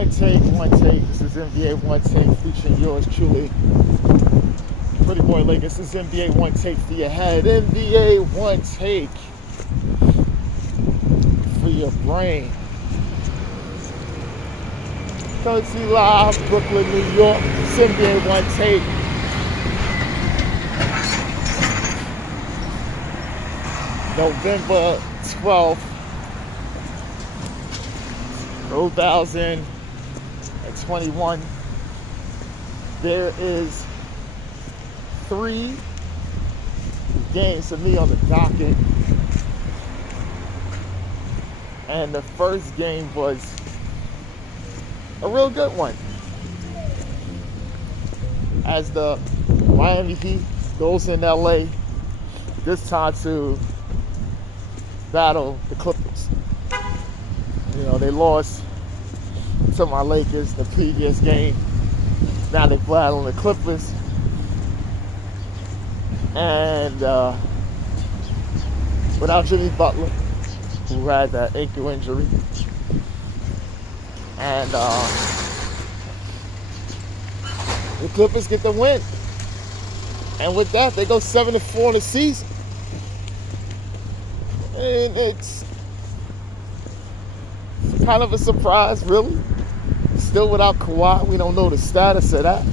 One take. This is NBA Onetake featuring yours truly, Pretty Boy Lakers. This is NBA Onetake for your head. NBA Onetake for your brain. Coming to you live, Brooklyn, New York. It's NBA Onetake. November 12th, 2021. There is 3 games for me on the docket. And the first game was a real good one, as the Miami Heat goes in LA this time to battle the Clippers. You know, they lost to my Lakers the previous game. Now they're battling the Clippers. And without Jimmy Butler, who had that ankle injury. And the Clippers get the win. And with that, they go 7-4 in the season. And it's kind of a surprise, really. Still without Kawhi, we don't know the status of that.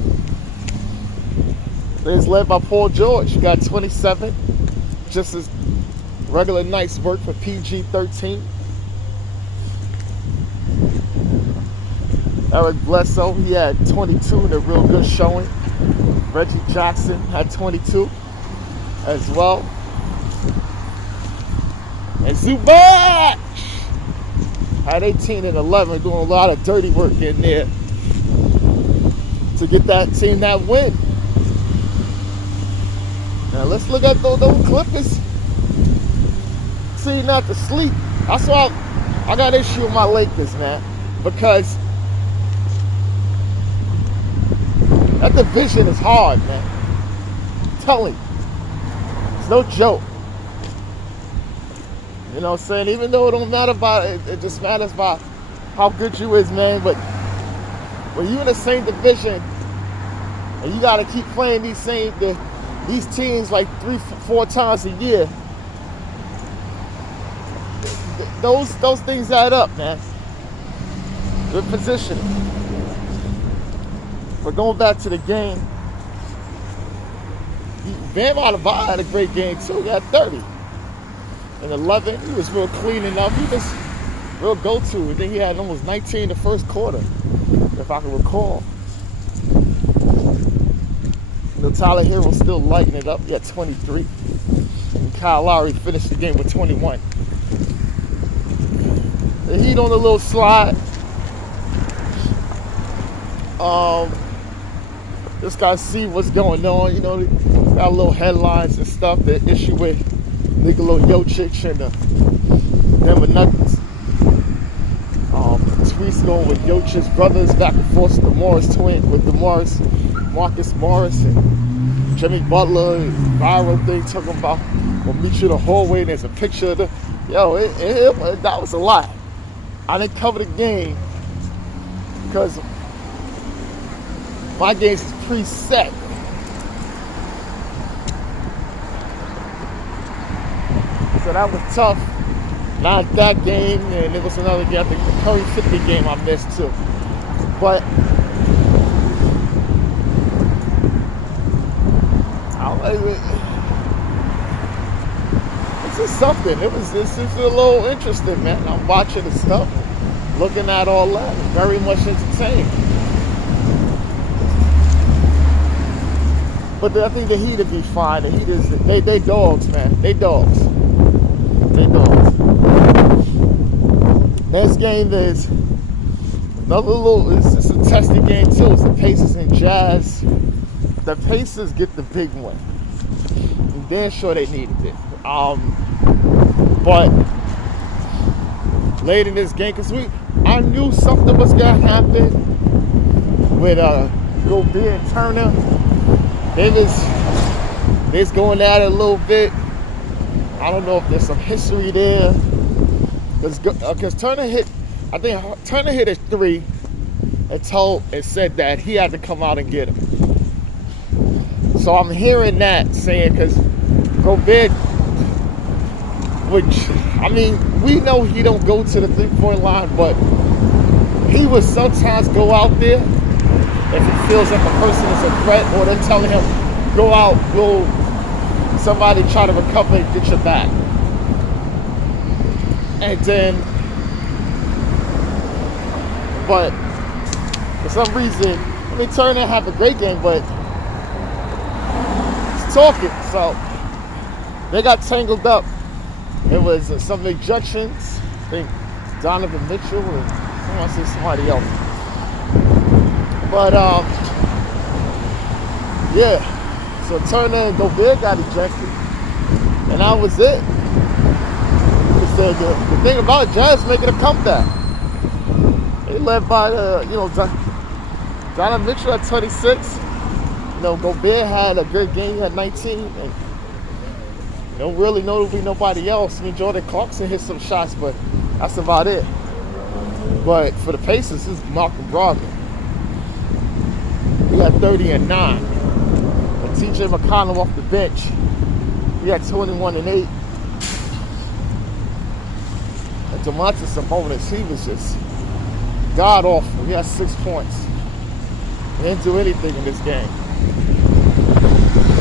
It's led by Paul George. He got 27, just as regular night's work for PG-13. Eric Bledsoe, he had 22 in a real good showing. Reggie Jackson had 22 as well. And Zubac had 18 and 11, doing a lot of dirty work in there to get that team that win. Now let's look at those Clippers. See, not to sleep. That's why I got an issue with my Lakers, man, because that division is hard, man. I'm telling you, it's no joke. You know what I'm saying? Even though it don't matter about it, it just matters about how good you is, man. But when you in the same division and you got to keep playing these teams like 3-4 times a year, those things add up, man. Good positioning. But going back to the game, Bam Adebayo had a great game too. He had 30 and 11. He was real clean enough. He was real go-to. I think he had almost 19 in the first quarter, if I can recall. You know, Tyler Hero still lighting it up. He had 23. And Kyle Lowry finished the game with 21. The Heat on a little slide. Just gotta see what's going on. You know, got little headlines and stuff. The issue with Nikola Jokic and the Denver Nuggets. Tweets going with Jokic's brothers back and forth with the Morris twin, with the Marcus Morris and Jimmy Butler. Viral thing talking about, we'll meet you in the hallway and there's a picture of the, that was a lot. I didn't cover the game because my games is preset. So that was tough. Not that game, and it was another game. I think the Curry 50 game I missed too. But it's just something. It's just a little interesting, man. I'm watching the stuff, looking at all that. Very much entertained. But I think the Heat would be fine. The Heat is, they dogs, man. They dogs. Next game is another it's a testing game too. It's the Pacers and Jazz. The Pacers get the big one. I'm damn sure they needed it. But late in this game, because I knew something was gonna happen with Gobert and Turner. They was going at it a little bit. I don't know if there's some history there. Because Turner hit, I think Turner hit a 3. and said that he had to come out and get him. So I'm hearing that saying, because Gobert, which, I mean, we know he don't go to the 3-point line, but he would sometimes go out there if he feels like a person is a threat, or they're telling him, go out, will somebody try to recover and get your back. And then, but for some reason, I mean, Turner have a great game, but he's talking. So they got tangled up. It was some ejections. I think Donovan Mitchell and I want to say somebody else. But yeah. So Turner and Gobert got ejected, and that was it. The thing about Jazz making a comeback. They led by Donovan Mitchell at 26. Gobert had a good game. He had 19. And don't really know to be nobody else. I mean, Jordan Clarkson hit some shots, but that's about it. But for the Pacers, this is Malcolm Brogdon. He had 30 and 9. And TJ McConnell off the bench, he had 21 and 8. And Domantas Sabonis, he was just god awful. He had 6 points. He didn't do anything in this game.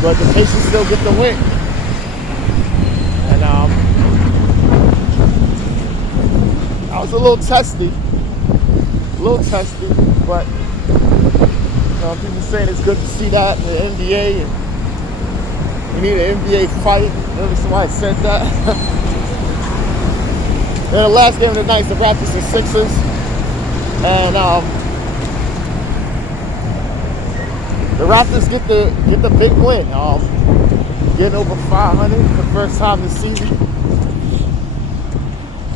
But the Pacers still get the win. And I was a little testy. But people saying it's good to see that in the NBA, and we need an NBA fight. Maybe somebody said that. Then the last game of the night is the Raptors and Sixers, and the Raptors get the big win, getting over 500 for the first time this season,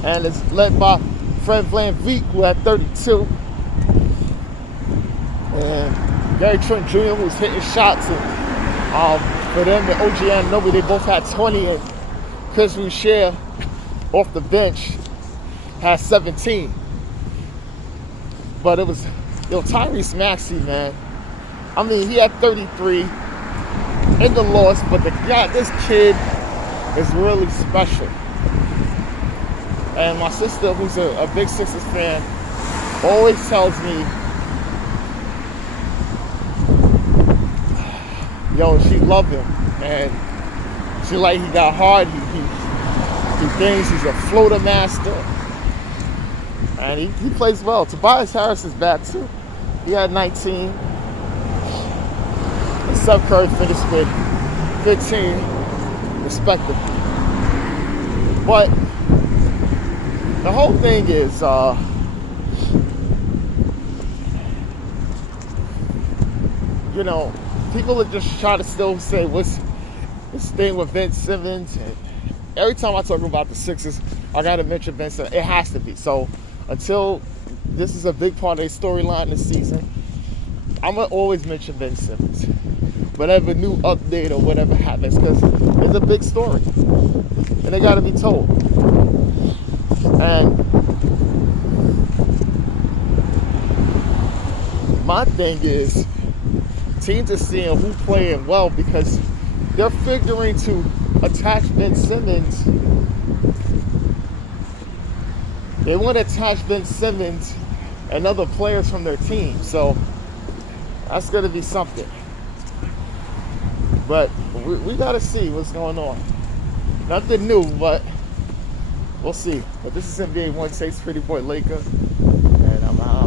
and it's led by Fred VanVleet, who had 32, and Gary Trent Jr., who was hitting shots, and for them and OG Anunoby, they both had 20, and Chris Boucher off the bench had 17. But it was, Tyrese Maxey, man. I mean, he had 33 in the loss, but this kid is really special. And my sister, who's a big Sixers fan, always tells me, she loved him, and she he got hard. He thinks he's a floater master, and he plays well. Tobias Harris is back too. He had 19. And Steph Curry finished with 15, respectively. But the whole thing is, people are just trying to still say, what's this thing with Ben Simmons? And every time I talk about the Sixers, I got to mention Ben Simmons. It has to be. So until this is a big part of their storyline this season, I'm going to always mention Ben Simmons. Whatever new update or whatever happens, because it's a big story. And they got to be told. And my thing is, teams are seeing who playing well because they're figuring to attach Ben Simmons. They want to attach Ben Simmons and other players from their team. So that's going to be something. But we got to see what's going on. Nothing new, but we'll see. But this is NBA Onetake Pretty Boy Laker, and I'm out.